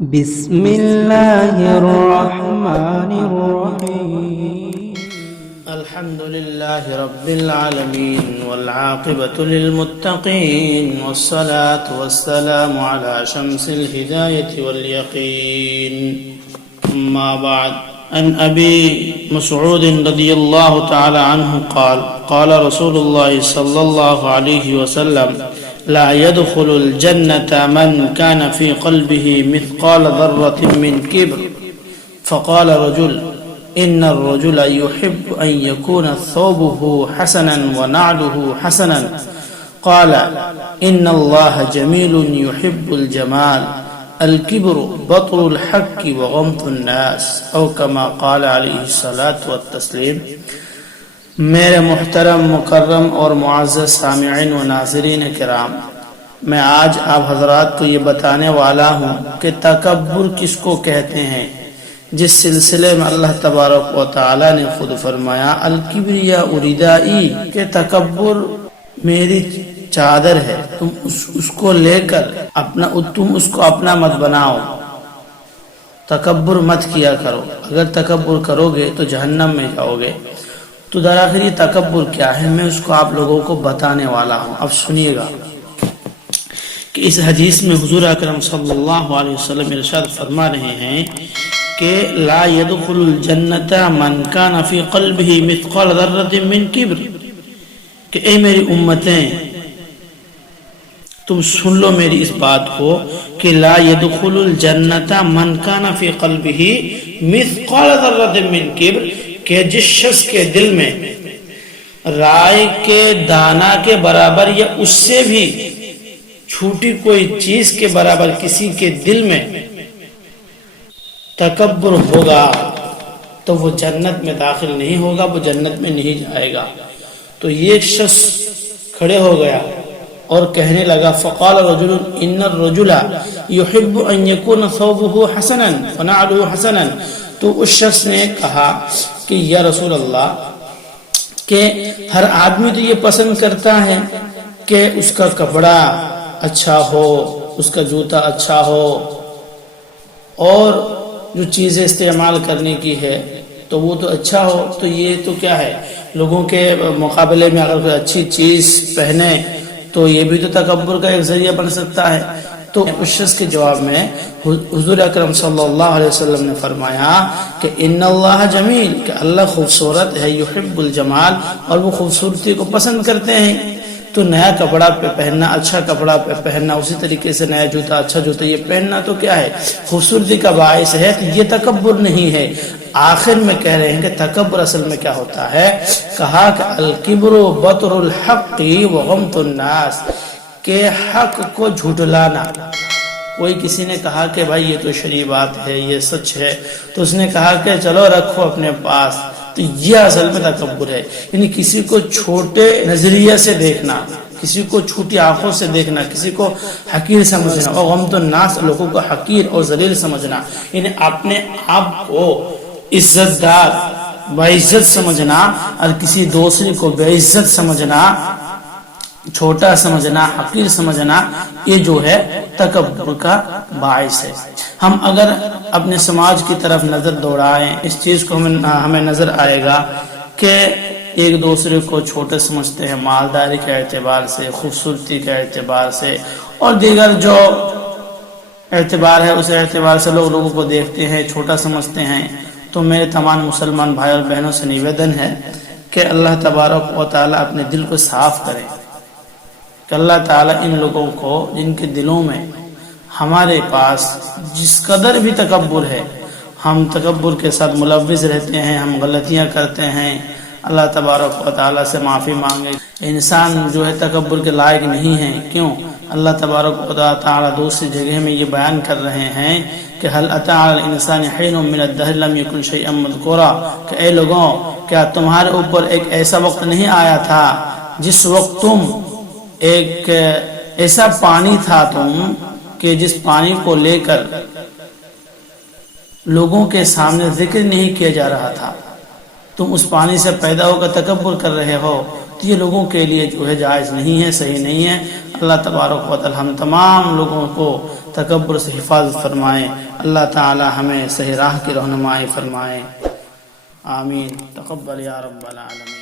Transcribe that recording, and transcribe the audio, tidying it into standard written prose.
بسم الله الرحمن الرحيم الحمد لله رب العالمين والعاقبة للمتقين والصلاة والسلام على شمس الهداية واليقين أما بعد عن أبي مسعود رضي الله تعالى عنه قال رسول الله صلى الله عليه وسلم لا يدخل الجنة من كان في قلبه مثقال ذرة من كبر فقال رجل إن الرجل يحب أن يكون ثوبه حسنا ونعله حسنا قال إن الله جميل يحب الجمال الكبر بطر الحق وغمط الناس أو كما قال عليه الصلاة والتسليم۔ میرے محترم مکرم اور معزز سامعین و ناظرین کرام، میں آج آپ حضرات کو یہ بتانے والا ہوں کہ تکبر کس کو کہتے ہیں، جس سلسلے میں اللہ تبارک و تعالی نے خود فرمایا الکبریاء ردائی، کہ تکبر میری چادر ہے، تم اس کو لے کر تم اس کو اپنا مت بناؤ، تکبر مت کیا کرو، اگر تکبر کرو گے تو جہنم میں جاؤ گے۔ تو دراخر یہ تکبر کیا ہے، میں اس کو آپ لوگوں کو بتانے والا ہوں۔ اب سنیے گا کہ اس حدیث میں حضور اکرم صلی اللہ علیہ وسلم ارشاد فرما رہے ہیں کہ لا يدخل الجنت من کان فی قلبہ مثقال ذرۃ من کبر، کہ اے میری امتیں تم سن لو میری اس بات کو کہ لا يدخل الجنت من کان فی قلبہ مثقال ذرۃ من کبر، کہ جس شخص کے دل میں رائے کے دانہ کے برابر یا اس سے بھی چھوٹی کوئی چیز کے برابر کسی کے دل میں تکبر ہوگا تو وہ جنت میں داخل نہیں ہوگا، وہ جنت میں نہیں جائے گا۔ تو یہ شخص کھڑے ہو گیا اور کہنے لگا فقال رجل ان الرجل يحب ان يكون ثوبه حسنا ونعله حسنا، تو اس شخص نے کہا کہ یا رسول اللہ، کہ ہر آدمی تو یہ پسند کرتا ہے کہ اس کا کپڑا اچھا ہو، اس کا جوتا اچھا ہو، اور جو چیزیں استعمال کرنے کی ہے تو وہ تو اچھا ہو۔ تو یہ تو کیا ہے، لوگوں کے مقابلے میں اگر کوئی اچھی چیز پہنے تو یہ بھی تو تکبر کا ایک ذریعہ بن سکتا ہے۔ تو اس شخص کے جواب میں حضور اکرم صلی اللہ علیہ وسلم نے فرمایا کہ ان اللہ جمیل، کہ اللہ خوبصورت ہے، یحب الجمال، اور وہ خوبصورتی کو پسند کرتے ہیں۔ تو نیا کپڑا پہ پہننا، اچھا کپڑا پہ پہننا، اسی طریقے سے نیا جوتا، اچھا جوتا یہ پہننا تو کیا ہے، خوبصورتی کا باعث ہے، تو یہ تکبر نہیں ہے۔ آخر میں کہہ رہے ہیں کہ تکبر اصل میں کیا ہوتا ہے، کہا کہ الکبر بطر الحق وغمط الناس، کہ حق کو جھٹلانا۔ کوئی کسی نے کہا کہ بھائی یہ تو شرعی بات ہے، یہ سچ ہے، تو اس نے کہا کہ چلو رکھو اپنے پاس، تو یہ اصل میں تکبر ہے، یعنی کسی کو چھوٹے نظریے سے دیکھنا، کسی کو چھوٹی آنکھوں سے دیکھنا، کسی کو حقیر سمجھنا، اور غمط الناس، لوگوں کو حقیر اور ذلیل سمجھنا، یعنی اپنے آپ کو عزت دار باعزت سمجھنا اور کسی دوسرے کو بے عزت سمجھنا، چھوٹا سمجھنا، حقیر سمجھنا، یہ جو ہے تکبر کا باعث ہے۔ ہم اگر اپنے سماج کی طرف نظر دوڑائیں، اس چیز کو ہمیں نظر آئے گا کہ ایک دوسرے کو چھوٹے سمجھتے ہیں، مالداری کے اعتبار سے، خوبصورتی کے اعتبار سے، اور دیگر جو اعتبار ہے اس اعتبار سے لوگوں کو دیکھتے ہیں، چھوٹا سمجھتے ہیں۔ تو میرے تمام مسلمان بھائی اور بہنوں سے نویدن ہے کہ اللہ تبارک و تعالیٰ اپنے دل کو صاف کرے، کہ اللہ تعالیٰ ان لوگوں کو جن کے دلوں میں ہمارے پاس جس قدر بھی تکبر ہے، ہم تکبر کے ساتھ ملوث رہتے ہیں، ہم غلطیاں کرتے ہیں، اللہ تبارک و تعالیٰ سے معافی مانگے۔ انسان جو ہے تکبر کے لائق نہیں ہے، کیوں؟ اللہ تبارک و تعالیٰ دوسری جگہ میں یہ بیان کر رہے ہیں کہ هل اتى على الانسان حين من الدهر لم يكن شيئا مذكورا، کہ اے لوگوں، کیا تمہارے اوپر ایک ایسا وقت نہیں آیا تھا جس وقت تم ایک ایسا پانی تھا تم کہ جس پانی کو لے کر لوگوں کے سامنے ذکر نہیں کیا جا رہا تھا، تم اس پانی سے پیدا ہو کر تکبر کر رہے ہو، تو یہ لوگوں کے لیے جو ہے جائز نہیں ہے، صحیح نہیں ہے۔ اللہ تبارک و تعالی ہم تمام لوگوں کو تکبر سے حفاظت فرمائے، اللہ تعالی ہمیں صحیح راہ کی رہنمائی فرمائے، آمین۔ تقبل یا رب العالمین۔